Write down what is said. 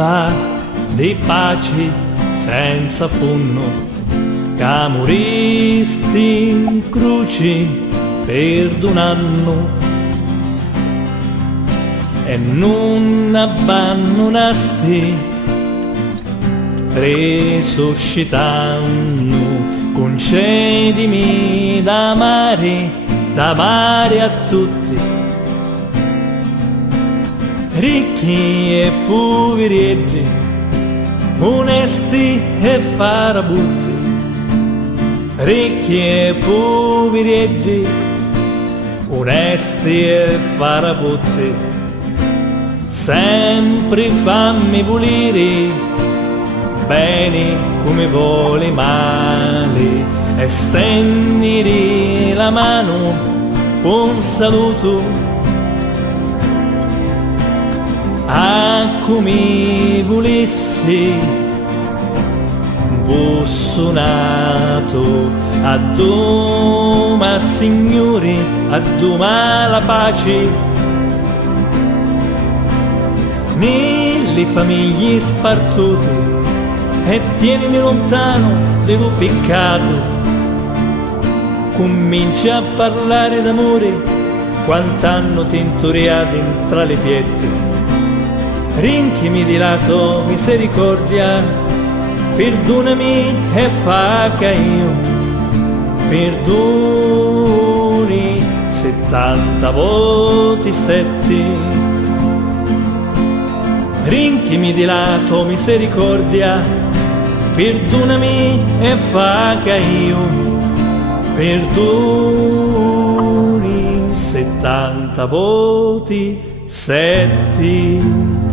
fa di paci senza funno, che moristi in cruci perdonanno e non abbandonasti risuscitando. Concedimi d'amare a tutti, ricchi e poveretti, onesti e farabutti, ricchi e poveretti, onesti e farabutti, sempre fammi volere bene come vuole male, e stendere la mano un saluto a come volessi, bussonato a doma signore, a doma la pace nelle famiglie spartute, e tienimi lontano dello peccato. Comincia a parlare d'amore quant'hanno tintoriato tra le pietre, rinchimi di lato misericordia, perdonami e fa che io perdoni 70 voti 7. Rinchimi di lato misericordia, perdonami e fa che io perdoni 70 voti 7.